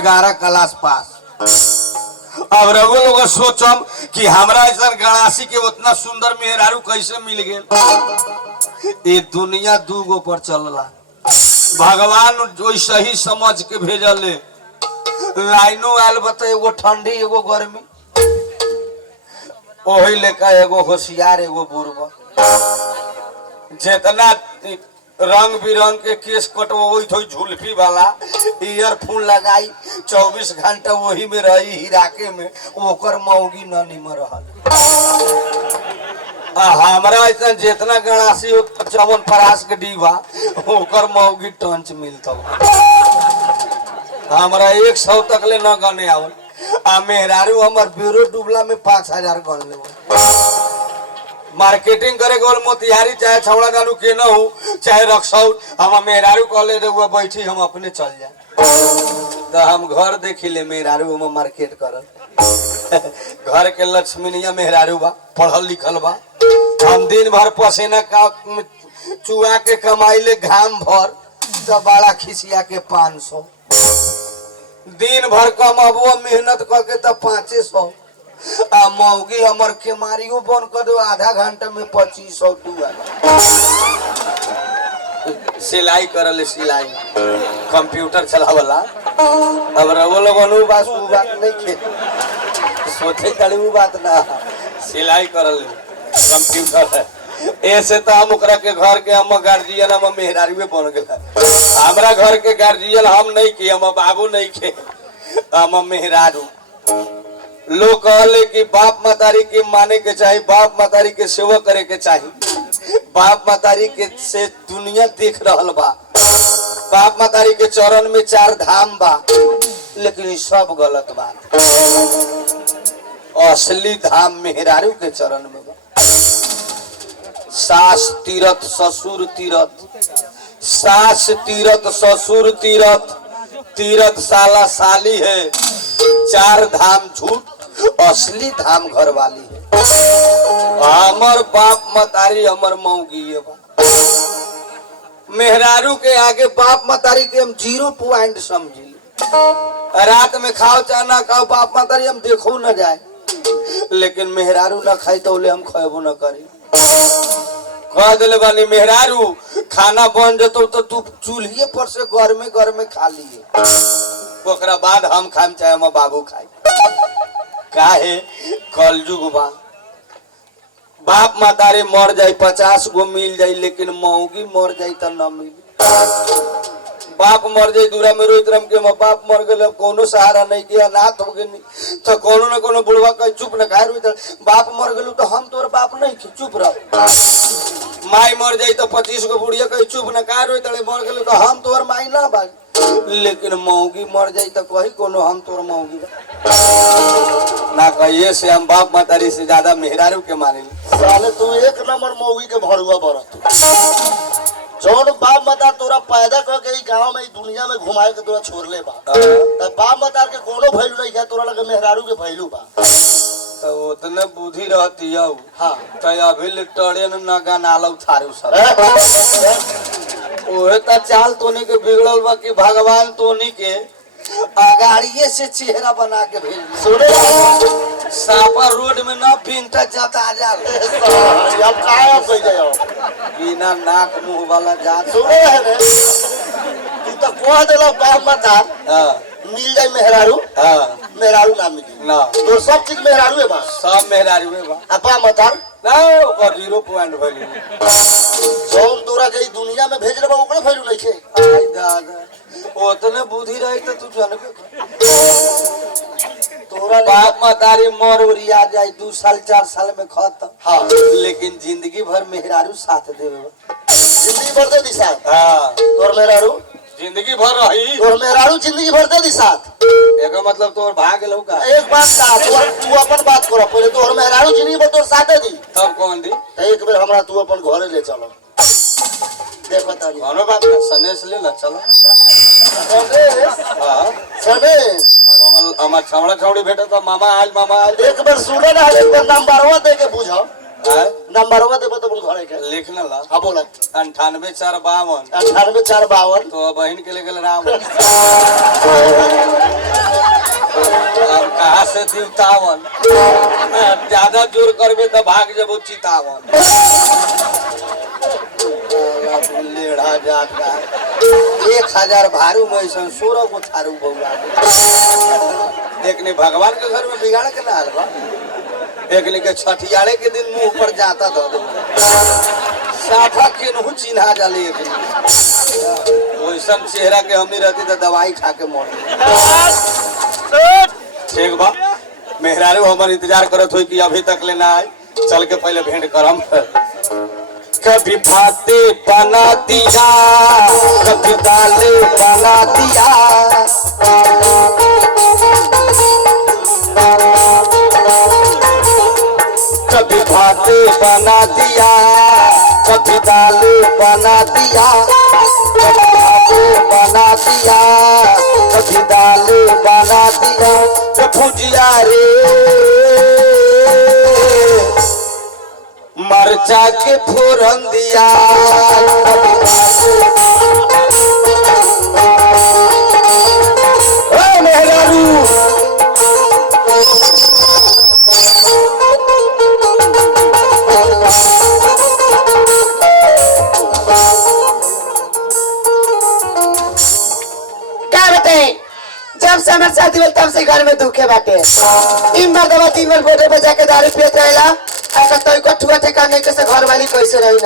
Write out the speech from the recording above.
11 class pass. अब रघु लोग सोचम कि हमरा ऐसा गणासी के उतना सुंदर मेहरारू कैसे मिल गए। ये दुनिया दूगो पर चलला, भगवान वैसे ही समझ के भेजले। लाइनो आयल बता, एगो ठंडी एगो गर्मी, वही लेकर एगो होशियार एगो बुर्बक। जितना रंग बिरंग के केस कटवो थो, झुलफी वाला ईयरफोन लगाई 24 घंटा वही में रही हिराके में, ओकर मौगी न निमर रहल। हमरा इतना जितना गणासी हो चवन परास के डीबा, ओकर मौगी टंच मिलता। हमरा 100 तक ले न गने आवल। आ मेहरारू हमर ब्यूरो डुबला में 5000 गन ले। मार्केटिंग करे गोल मोतिहारी चाहे छौड़ा दानू के न हो चाहे रक्सौल, हम मेहरारू कहले रे बैठी हम अपने चल जाए। तो हम घर देखी ले मेहरारू हम मार्केट करल। घर के लक्ष्मीनिया मेहरारू बा, पढ़ल लिखल बा। हम दिन भर पसीना का चुआ के कमाई ले घाम भर, तो बड़ा खिसिया के 500 दिन भर कमाबो मेहनत करके तो 500। आ मौगी हमर के मारियो बन कर दो, आधा घंटा में 2500 दुआ। सिलाई करले, सिलाई कंप्यूटर चलावला। अब रवो लोगन बात नहीं खे सोचे कड़ी वो बात ना, सिलाई करले कंप्यूटर है। ऐसे तो हम ओकरा के घर के हम गार्जियन हम मेहरारूए बन गए। हमरा घर के गार्जियन हम नहीं के, हम बाबू नहीं के, हम मेहरारू। लोग कहले कि बाप मतारी के माने के चाहिए, बाप मतारी के सेवा करे के चाहिए। बाप मतारी के से दुनिया देख रहल बा। बाप मतारी के चरण में 4 धाम बा, लेकिन सब गलत बात। असली धाम मेहरारू के चरण में बा। सास तीरथ ससुर तीरथ, सास तीरथ ससुर तीरथ, तीरथ साला साली है। 4 धाम झूठ, असली धाम घर वाली है। हमर बाप मतारी हमर मौगी है बा। मेहरारू के आगे बाप मतारी के हम 0 पॉइंट समझी। रात में खाओ चाहे ना खाओ, बाप मतारी हम देखो न जाए, लेकिन मेहरारू ना खाई तो हम खेबो न करी। कह दिले बानी मेहरारू खाना बन जतो तो तू चूल्हे पर से घर में खा लिए, ओकरा बाद हम खाम चाहे हम बाबू खाई। काहे कलयुग बा। बाप मतारे मर जाए 50 गो मिल जाए, लेकिन मौगी मर जाए तो न मिली। बाप मर जाए दूरा में रोहित राम के बाप मर गए, अब कोनो सहारा नहीं के, अनाथ हो गए। तो कोनो न कोनो बुढ़वा कहे चुप न कहे रोहित बाप मर गए तो हम तोर बाप नहीं के, चुप रह। माई मर जाए तो 25 गो बुढ़िया कहे चुप न कहे रोहित मर गए तो हम तोर माई ना बाई। लेकिन मौगी मर जाए तो कही कोनो हम तोर मौगी ना कहिए से हम बाप मतारी से ज्यादा मेहरारू के माने। साले तू 1 नंबर मौगी के भरुआ बरत। जौन बाप मतार तोरा पैदा करके ई गांव में ई दुनिया में घुमाए के तोरा छोड़ले बा, त बाप मतार के कोनो वैल्यू नहीं है, तोरा लगे मेहरारू के वैल्यू बा। तो उतने बुद्धि रहती है। हां तो अभी लिटड़े न गानालौ थारू सब। ओहे त चाल तोनी के बिगड़ल बा कि भगवान तोनी के अगाड़िए से चेहरा बना के भेज। सुने सापर रोड में ना पिंटा जाता आ जा, अब काया कह जाओ बिना नाक मुंह वाला जात। सुने है रे, तू तो कह देला बाप मतार हां मिल जाए मेहरारू। हां मेहरारू ना मिली ना, तो सब चीज मेहरारू है बा, सब मेहरारू है बा। अपा मतार ना ओकर 0 पॉइंट वैल्यू। जौन तोरा के दुनिया में भेज रहा ओकरे वैल्यू नहीं है। आई दादा ओतने बुद्धि रही तो तू जानबे तोरा बाप मतारी मर उरिया जाए 2 साल 4 साल में खत्म। हाँ लेकिन जिंदगी भर मेहरारू साथ देवे। जिंदगी भर दे दी साथ। हाँ तोर मेहरारू जिंदगी भर रही, तोर मेहरारू जिंदगी भर दे दी साथ। एकर मतलब तोर भाग लो का। एक बात का तू अपन बात करो पहले, तोर मेहरारू जिंदगी भर तोर साथ दी, तब कौन दी? एक बेर हमरा तू अपन घरे ले चलो। देखो तारी कोनो बात ना, संदेश ले ला चलो। हां संदेश हम छावड़ा छावड़ी भेटा तो मामा आज एक बार सुनो ना, एक बार नंबरवा दे के बुझो। नंबरवा देबो तो अपन घरे के लिखना ला। हां बोला 98 452 98 452 तो बहन के ले गेल राम। से दिवतावन ज्यादा जोर करबे तो भाग जबो चितावन लेढ़ा जाता 1000 भारू में ऐसा 16 को थारू बउला देखने भगवान के घर में बिगाड़ के ना हाल बा देखने के छठियारे के दिन मुंह पर जाता दो साफा के नहु चिन्हा जाले एक वैसन चेहरा के हमनी रहती तो दवाई खा के मर ठीक बा मेहरारू हमर इंतजार करत होई कि अभी तक लेना आए चल के पहले भेंट करम कभी भाते बना दिया कभी दाल बना दिया कभी भाते बना दिया कभी दाल बना दिया कभी भाते बना दिया कभी दाल बना दिया तो भुजिया रे मरचा के फोरन दिया मेहरारू क्या बताए जब से हमारे शादी हुई तब से घर में दुखे बाटे 3 बार दवा 3 बार बोटे पे जाके दारू पियत रहेला ऐसा तो को ठुआ ठेका नहीं कैसे घर वाली कैसे रही